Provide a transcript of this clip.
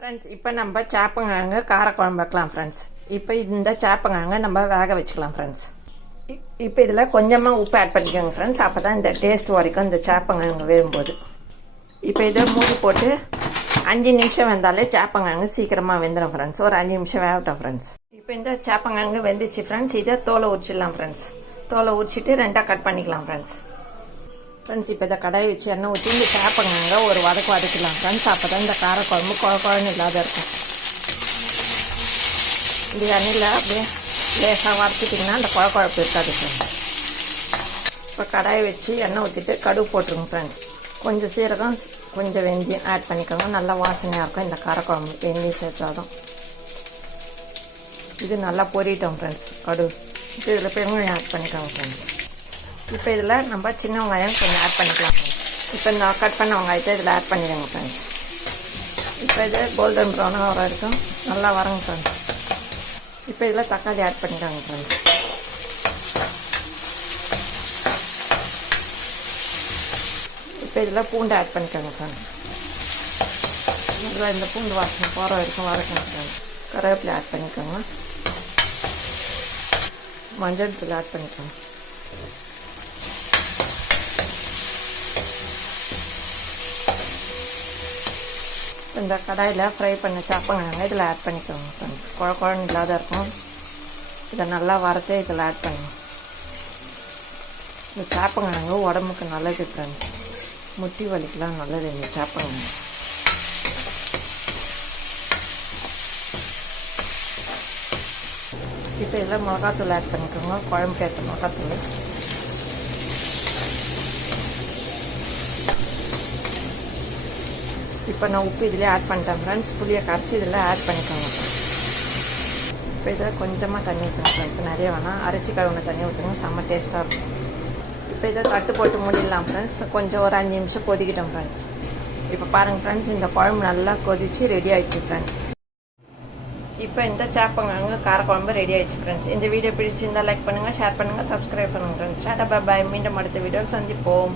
Friends, இப்போ நம்ம சேப்பங்கிழங்கு காரக்குழம்பு வைக்கலாம் ஃப்ரெண்ட்ஸ். இப்போ இந்த சேப்பங்கிழங்கு நம்ம வேக வச்சுக்கலாம் ஃப்ரெண்ட்ஸ். இப்போ இதில் கொஞ்சமாக உப்பு ஆட் பண்ணிக்கோங்க ஃப்ரெண்ட்ஸ். அப்போ தான் இந்த டேஸ்ட் வரைக்கும் இந்த சேப்பங்கிழங்கு வேகும்போது. இப்போ இதை மூடி போட்டு 5 நிமிஷம் வெந்தாலே சேப்பங்கிழங்கு சீக்கிரமாக வெந்துடும் ஃப்ரெண்ட்ஸ். ஒரு 5 நிமிஷம் வேகட்டும் ஃப்ரெண்ட்ஸ். இப்போ இந்த சேப்பங்கிழங்கு வெந்துச்சு ஃப்ரெண்ட்ஸ். இதை தோலை உரிச்சிடலாம் ஃப்ரெண்ட்ஸ். தோலை உரிச்சிட்டு 2ஆக கட் பண்ணிக்கலாம் ஃப்ரெண்ட்ஸ். ஃப்ரெண்ட்ஸ், இப்போ இதை கடாய் வச்சு எண்ணெய் ஊற்றி இந்த சேப்பங்கிழங்க ஒரு வதக்கலாம் ஃப்ரெண்ட்ஸ். அப்போ தான் இந்த காரக்குழம்பு குழன்னு இல்லாத இருக்கும். இந்த எண்ணெயில் அப்படியே லேசாக வதக்கிட்டிங்கன்னா அந்த குழம்பு இருக்காது ஃப்ரெண்ட்ஸ். இப்போ கடாயை வச்சு எண்ணெய் ஊற்றிட்டு கடுகு போட்டுருங்க ஃப்ரெண்ட்ஸ். கொஞ்சம் சீரகம், கொஞ்சம் வெந்தயம் ஆட் பண்ணிக்கோங்க. நல்லா வாசனையாக இருக்கும் இந்த காரக்குழம்பு வெந்தயம் சேர்த்தாதான். இது நல்லா பொரியட்டும் ஃப்ரெண்ட்ஸ். கடுகு இப்போ இதில் பெருங்காயம் ஆட் பண்ணிக்கோங்க ஃப்ரெண்ட்ஸ். இப்போ இதில் நம்ம சின்ன வெங்காயம் கொஞ்சம் ஆட் பண்ணிக்கலாம் ஃப்ரெண்ட்ஸ். இப்போ இந்த கட் பண்ண வெங்காயத்தை இதில் ஆட் பண்ணிடுங்க ஃப்ரெண்ட்ஸ். இப்போ இது கோல்டன் ப்ரௌனாக வர இருக்கும், நல்லா வரங்க ஃப்ரெண்ட்ஸ். இப்போ இதில் தக்காளி ஆட் பண்ணிக்கோங்க ஃப்ரெண்ட்ஸ். இப்போ இதில் பூண்டு ஆட் பண்ணிக்கோங்க ஃப்ரெண்ட்ஸ். இதில் இந்த பூண்டு வாசனை போகிற வரைக்கும் வதக்கணும் ஃப்ரெண்ட்ஸ். கருவேப்பிலை ஆட் பண்ணிக்கோங்க. மஞ்சள் தூள் ஆட் பண்ணிக்கோங்க. இந்த கடாயில் ஃப்ரை பண்ண சேப்பங்கிழங்கு இதில் ஆட் பண்ணிக்கோங்க ஃப்ரெண்ட்ஸ். குழன்னு இல்லாத இருக்கும். இதை நல்லா வறுத்து இதில் ஆட் பண்ணுங்க. இந்த சேப்பங்கிழங்கு உடம்புக்கு நல்லது ஃப்ரெண்ட்ஸ். முட்டி வலிக்கெலாம் நல்லது இந்த சேப்பங்கிழங்கு. இப்போ இதில் மிளகாத்தூள் ஆட் பண்ணிக்கோங்க. குழம்புக்கு ஏற்ற மிளகாத்தூள். இப்போ நான் உப்பு இதில் ஆட் பண்ணிட்டேன் ஃப்ரெண்ட்ஸ். புளியை கரைச்சி இதில் ஆட் பண்ணிக்கோங்க. இப்போ இதில் கொஞ்சமாக தண்ணி ஊற்றுங்க ஃப்ரெண்ட்ஸ். நிறைய வேணாம். அரிசி கழுவுன தண்ணி ஊற்றுங்க, செம்ம டேஸ்ட்டாக இருக்கும். இப்போ இதை தட்டு போட்டு மூடிடலாம் ஃப்ரெண்ட்ஸ். கொஞ்சம் ஒரு 5 நிமிஷம் கொதிக்கிட்டோம் ஃப்ரெண்ட்ஸ். இப்போ பாருங்கள் ஃப்ரெண்ட்ஸ், இந்த குழம்பு நல்லா கொதித்து ரெடி ஆகிடுச்சு ஃப்ரெண்ட்ஸ். இப்போ இந்த சேப்பங்கிழங்கு காரக்குழம்பு ரெடி ஆகிடுச்சு ஃப்ரெண்ட்ஸ். இந்த வீடியோ பிடிச்சிருந்தால் லைக் பண்ணுங்கள், ஷேர் பண்ணுங்கள், சப்ஸ்கிரைப் பண்ணுங்கள் ஃப்ரெண்ட்ஸ். டாடா பாய். மீண்டும் அடுத்த வீடியோவில் சந்திப்போம்.